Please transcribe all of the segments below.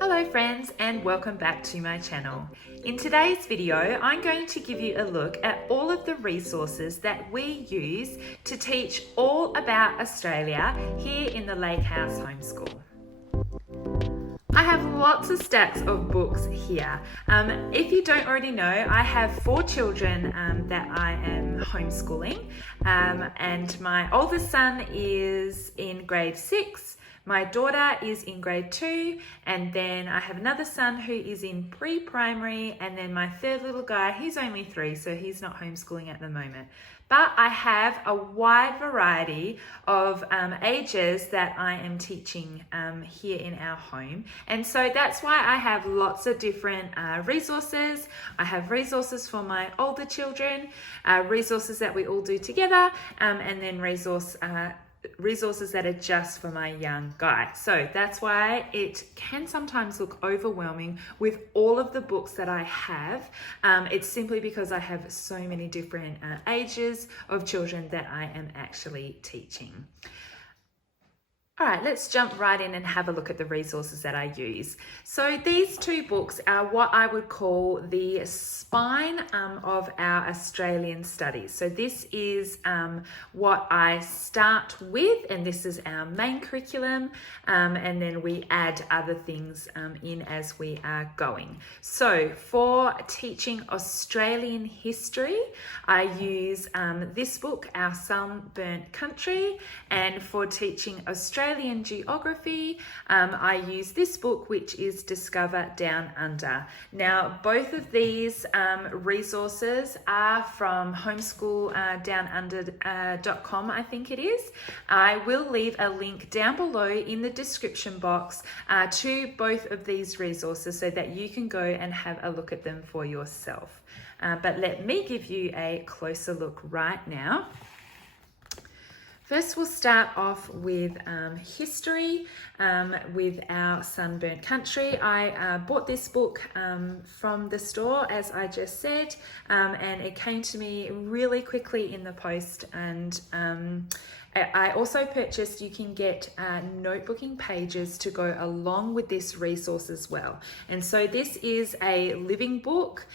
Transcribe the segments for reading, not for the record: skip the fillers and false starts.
Hello friends and welcome back to my channel. In today's video, I'm going to give you a look at all of the resources that we use to teach all about Australia here in the Lake House Homeschool. I have lots of stacks of books here. If you don't already know, I have 4 children that I am homeschooling, and my oldest son is in grade 6. My daughter is in grade 2, and then I have another son who is in pre-primary, and then my third little guy, he's only 3, so he's not homeschooling at the moment. But I have a wide variety of ages that I am teaching here in our home. And so that's why I have lots of different resources. I have resources for my older children, resources that we all do together, and then resources that are just for my young guy. So that's why it can sometimes look overwhelming with all of the books that I have. It's simply because I have so many different ages of children that I am actually teaching. All right, let's jump right in and have a look at the resources that I use. So these 2 books are what I would call the spine of our Australian studies. So this is what I start with, and this is our main curriculum, and then we add other things in as we are going. So for teaching Australian history, I use this book, Our Sunburnt Country, and for teaching Australian geography, I use this book, which is Discover Downunder. Now, both of these resources are from homeschool.downunder.com, I think it is. I will leave a link down below in the description box to both of these resources so that you can go and have a look at them for yourself. But let me give you a closer look right now. First, we'll start off with history with our Sunburnt Country. I bought this book from the store, as I just said, and it came to me really quickly in the post. And I also purchased, you can get notebooking pages to go along with this resource as well. And so this is a living book.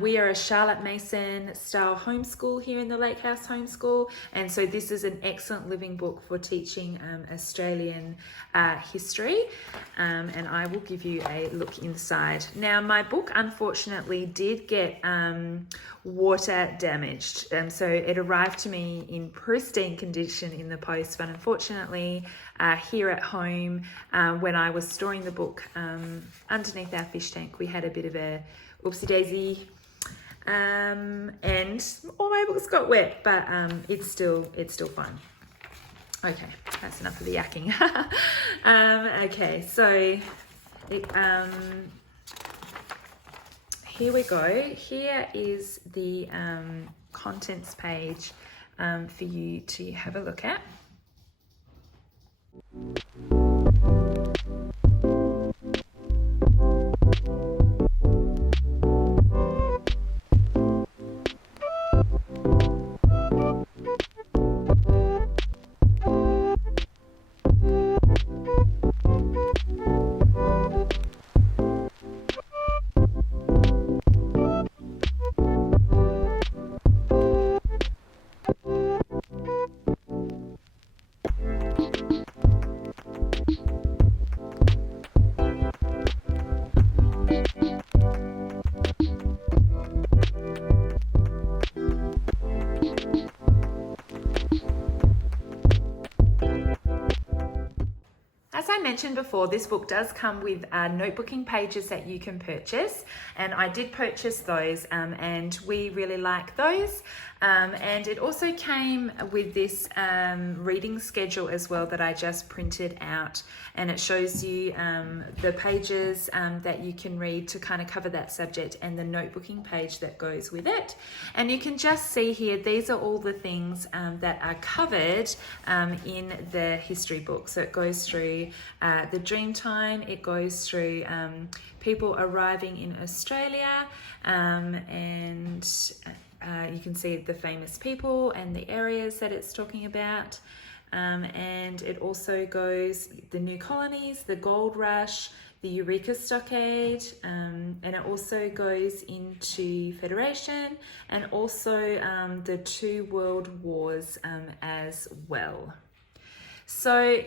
We are a Charlotte Mason style homeschool here in the Lake House Homeschool. And so this is an excellent living book for teaching Australian history. And I will give you a look inside. Now, my book unfortunately did get water damaged, and so it arrived to me in pristine condition in the post, but unfortunately here at home, when I was storing the book underneath our fish tank, we had a bit of a oopsie daisy, and all my books got wet, but it's still fine. Okay, that's enough of the yakking. Okay, so here we go. Here is the contents page for you to have a look at. As I mentioned before, this book does come with notebooking pages that you can purchase, and I did purchase those, and we really like those. And it also came with this reading schedule as well that I just printed out, and it shows you the pages that you can read to kind of cover that subject, and the notebooking page that goes with it. And you can just see here, these are all the things that are covered in the history book. So it goes through the dream time, it goes through people arriving in Australia, and you can see the famous people and the areas that it's talking about. And it also goes the new colonies, the gold rush, the Eureka Stockade, and it also goes into Federation and also the 2 World Wars as well. So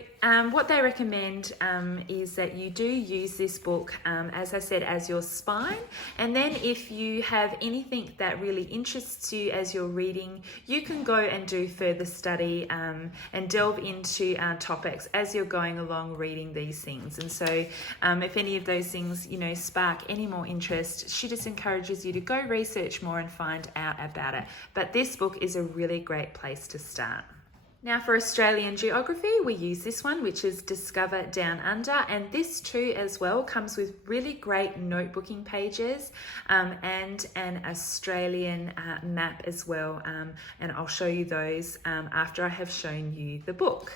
what they recommend is that you do use this book, as I said, as your spine. And then if you have anything that really interests you as you're reading, you can go and do further study and delve into topics as you're going along reading these things. And so if any of those things, spark any more interest, she just encourages you to go research more and find out about it. But this book is a really great place to start. Now for Australian geography, we use this one, which is Discover Down Under, and this too as well comes with really great notebooking pages and an Australian map as well, and I'll show you those after I have shown you the book.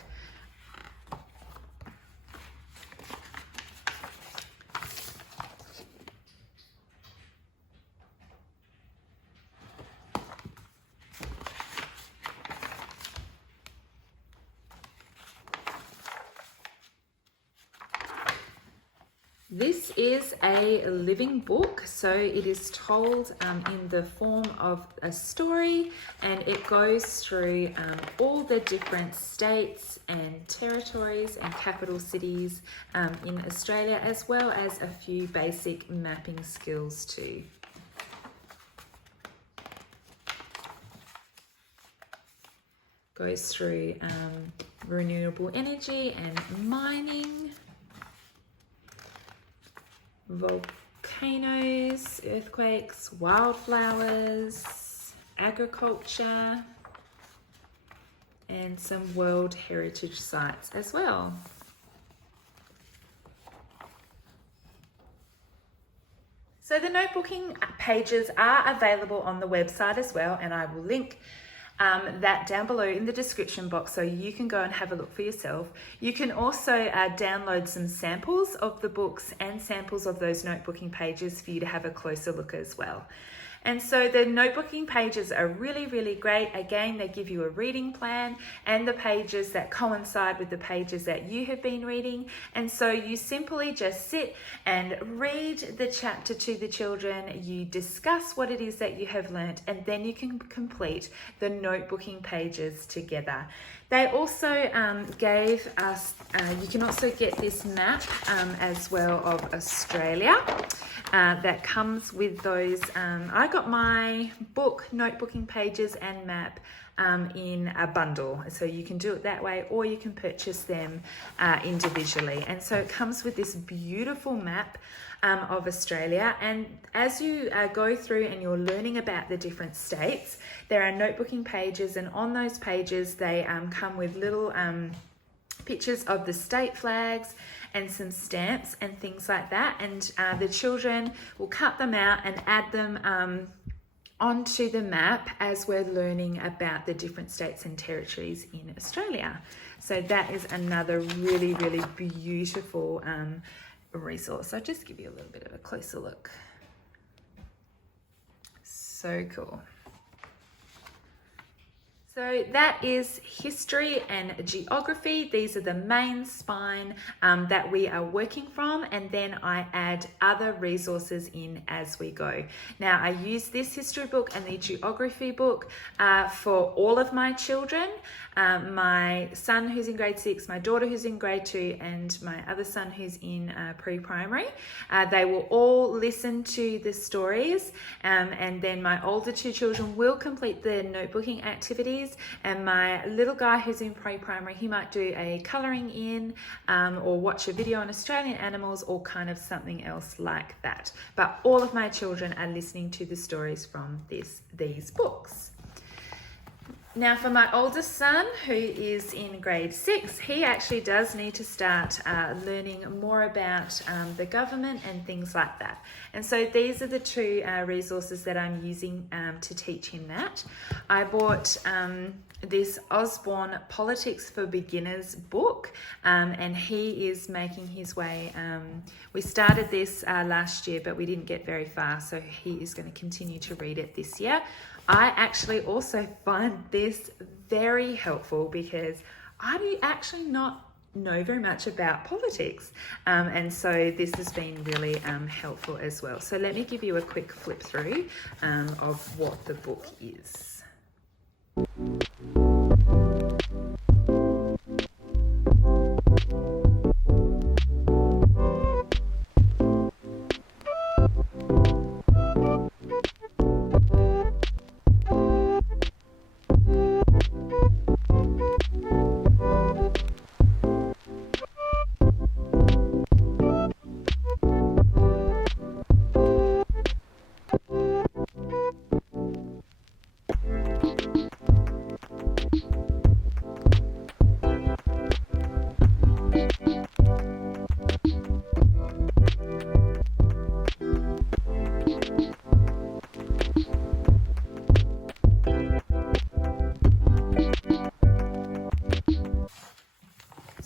This is a living book, so it is told in the form of a story, and it goes through all the different states and territories and capital cities in Australia, as well as a few basic mapping skills too. Goes through renewable energy and mining, volcanoes, earthquakes, wildflowers, agriculture, and some World Heritage sites as well. So the notebooking pages are available on the website as well, and I will link that down below in the description box so you can go and have a look for yourself. You can also download some samples of the books and samples of those notebooking pages for you to have a closer look as well. And so the notebooking pages are really, really great. Again, they give you a reading plan and the pages that coincide with the pages that you have been reading. And so you simply just sit and read the chapter to the children. You discuss what it is that you have learnt, and then you can complete the notebooking pages together. They also gave us, you can also get this map as well of Australia that comes with those. I got my book, notebooking pages and map in a bundle. So you can do it that way, or you can purchase them individually. And so it comes with this beautiful map of Australia. And as you go through and you're learning about the different states, there are notebooking pages, and on those pages they come with little pictures of the state flags and some stamps and things like that, and the children will cut them out and add them onto the map as we're learning about the different states and territories in Australia. So that is another really, really beautiful resource. I'll just give you a little bit of a closer look. So cool. So that is history and geography. These are the main spine that we are working from, and then I add other resources in as we go. Now I use this history book and the geography book for all of my children. My son who's in grade 6, my daughter who's in grade 2, and my other son who's in pre-primary. They will all listen to the stories, and then my older 2 children will complete the notebooking activities, and my little guy who's in pre-primary, he might do a colouring in or watch a video on Australian animals or kind of something else like that. But all of my children are listening to the stories from these books. Now for my oldest son, who is in grade 6, he actually does need to start learning more about the government and things like that. And so these are the 2 resources that I'm using to teach him that. I bought this Osborne Politics for Beginners book, and he is making his way. We started this last year, but we didn't get very far, so he is going to continue to read it this year. I actually also find this very helpful because I do actually not know very much about politics. And so this has been really helpful as well. So let me give you a quick flip through of what the book is.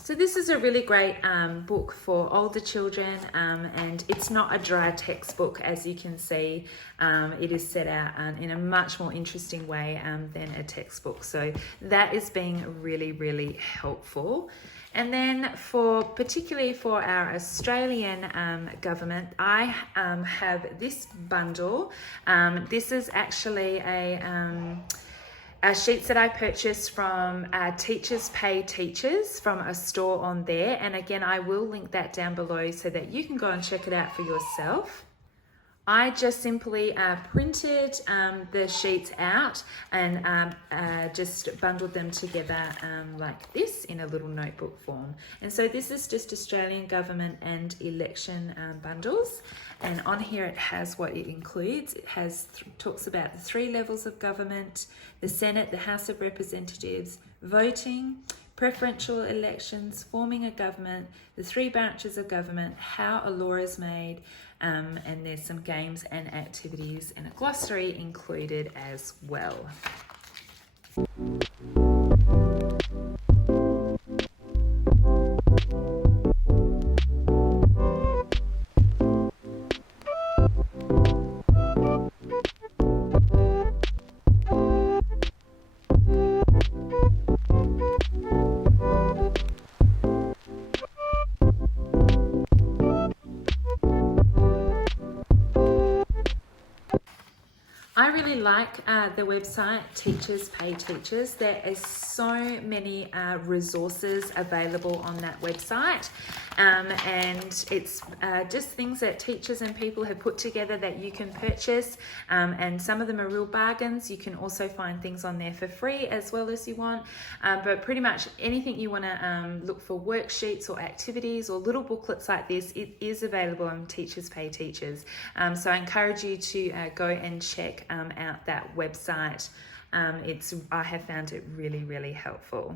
So this is a really great book for older children, and it's not a dry textbook, as you can see. It is set out in a much more interesting way than a textbook. So that is being really, really helpful. And then particularly for our Australian government, I have this bundle. This is actually sheets that I purchased from Teachers Pay Teachers from a store on there. And again, I will link that down below so that you can go and check it out for yourself. I just simply printed the sheets out and just bundled them together like this in a little notebook form. And so this is just Australian government and election bundles. And on here it has what it includes. It has talks about the 3 levels of government: the Senate, the House of Representatives, voting, preferential elections, forming a government, the 3 branches of government, how a law is made, and there's some games and activities and a glossary included as well. I really like the website Teachers Pay Teachers. There is so many resources available on that website, and it's just things that teachers and people have put together that you can purchase, and some of them are real bargains. You can also find things on there for free as well as you want, but pretty much anything you want to look for, worksheets or activities or little booklets like this, it is available on Teachers Pay Teachers. So I encourage you to go and check out that website. I have found it really, really helpful.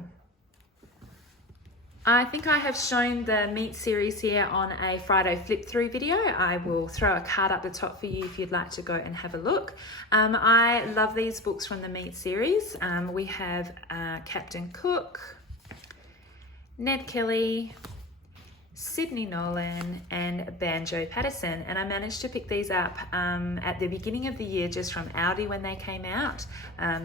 I think I have shown the Meet series here on a Friday flip through video. I will throw a card up the top for you if you'd like to go and have a look. I love these books from the Meet series. We have Captain Cook, Ned Kelly, Sydney Nolan, and Banjo Patterson, and I managed to pick these up at the beginning of the year just from Aldi when they came out.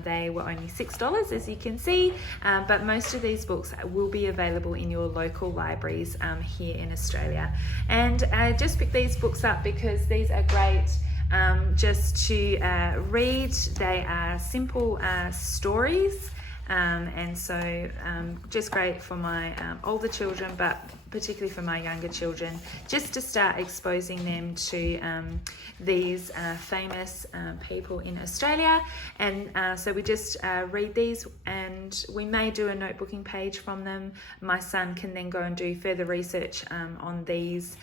They were only $6, as you can see, but most of these books will be available in your local libraries here in Australia. And I just picked these books up because these are great just to read. They are simple stories, and so just great for my older children, but particularly for my younger children, just to start exposing them to these famous people in Australia. And so we just read these, and we may do a notebooking page from them. My son can then go and do further research on these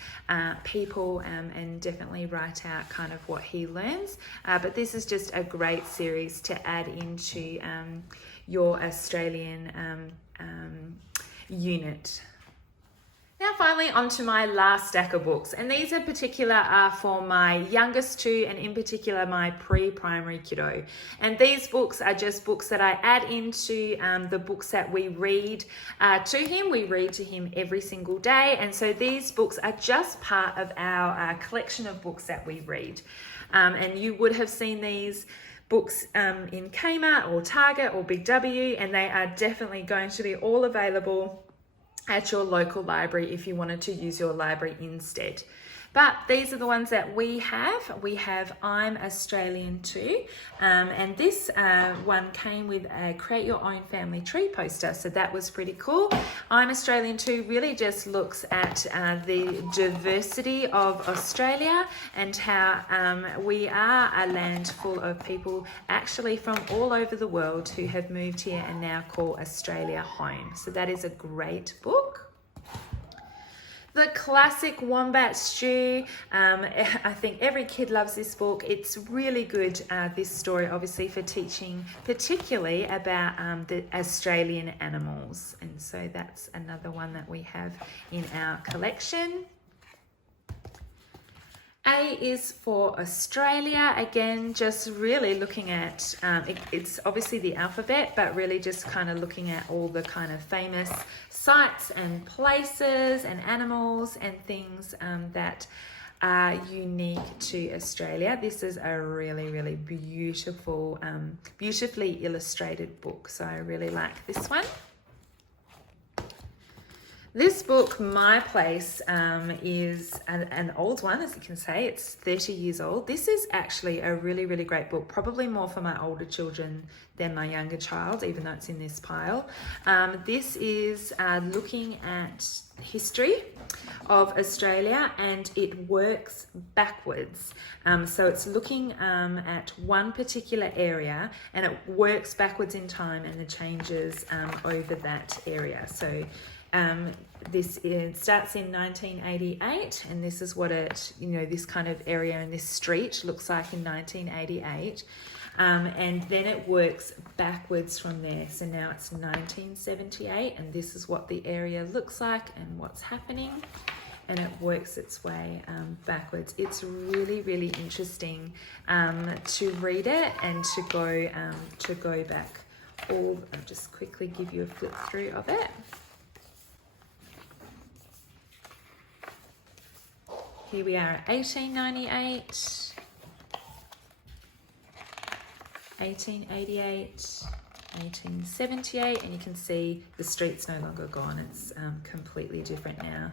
people, and definitely write out kind of what he learns. But this is just a great series to add into your Australian unit. Now finally onto my last stack of books, and these in particular are for my youngest two, and in particular my pre-primary kiddo. And these books are just books that I add into the books that we read to him. We read to him every single day, and so these books are just part of our collection of books that we read. And you would have seen these books in Kmart or Target or Big W, and they are definitely going to be all available at your local library if you wanted to use your library instead. But these are the ones that we have. We have I'm Australian Too, and this one came with a Create Your Own Family Tree poster, so that was pretty cool. I'm Australian Too really just looks at the diversity of Australia and how we are a land full of people actually from all over the world who have moved here and now call Australia home. So that is a great book. The classic Wombat Stew. I think every kid loves this book. It's really good, this story, obviously, for teaching particularly about the Australian animals. And so that's another one that we have in our collection. A is for Australia. Again, just really looking at, it's obviously the alphabet, but really just kind of looking at all the kind of famous sites and places and animals and things that are unique to Australia. This is a really, really beautiful, beautifully illustrated book. So I really like this one. This book, My Place, is an old one, as you can say. It's 30 years old. This is actually a really, really great book, probably more for my older children than my younger child, even though it's in this pile. This is looking at history of Australia, and it works backwards. So it's looking at one particular area, and it works backwards in time and the changes over that area. So this starts in 1988, and this is what it, this kind of area and this street looks like in 1988. And then it works backwards from there. So now it's 1978, and this is what the area looks like and what's happening. And it works its way backwards. It's really, really interesting to read it and to go back. I'll just quickly give you a flip through of it. Here we are at 1898, 1888, 1878, and you can see the street's no longer gone. It's completely different now.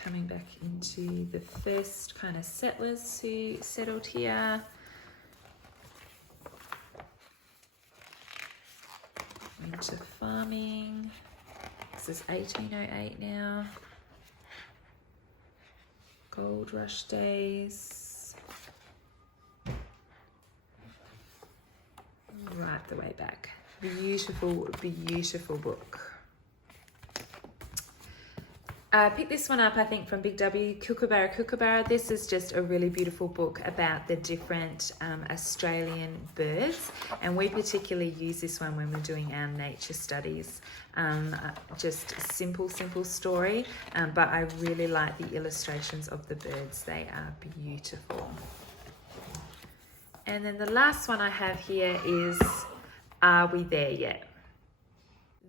Coming back into the first kind of settlers who settled here. Into farming. This is 1808 now. Gold rush days. Right the way back. Beautiful, beautiful book. I picked this one up, I think, from Big W, Kookaburra Kookaburra. This is just a really beautiful book about the different Australian birds, and we particularly use this one when we're doing our nature studies. Just a simple story, but I really like the illustrations of the birds. They are beautiful. And then the last one I have here is Are We There Yet?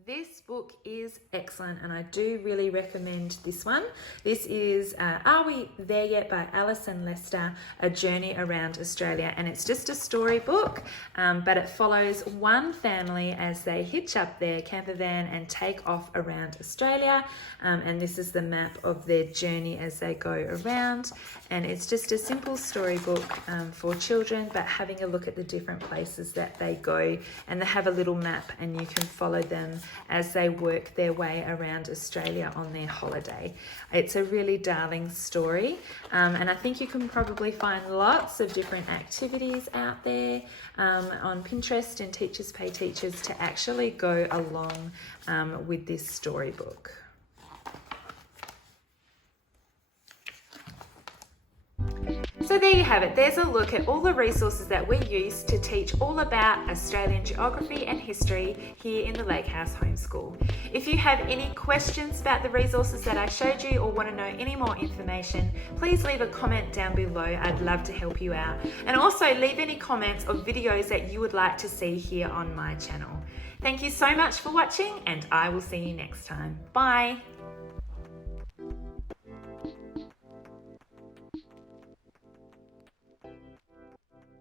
This book is excellent, and I do really recommend this one. This is Are We There Yet by Alison Lester, A Journey Around Australia. And it's just a storybook, but it follows one family as they hitch up their camper van and take off around Australia. And this is the map of their journey as they go around. And it's just a simple storybook for children, but having a look at the different places that they go, and they have a little map and you can follow them as they work their way around Australia on their holiday. It's a really darling story, and I think you can probably find lots of different activities out there on Pinterest and Teachers Pay Teachers to actually go along with this storybook. So there you have it. There's a look at all the resources that we use to teach all about Australian geography and history here in the Lake House Homeschool. If you have any questions about the resources that I showed you or want to know any more information, please leave a comment down below. I'd love to help you out. And also leave any comments or videos that you would like to see here on my channel. Thank you so much for watching, and I will see you next time. Bye.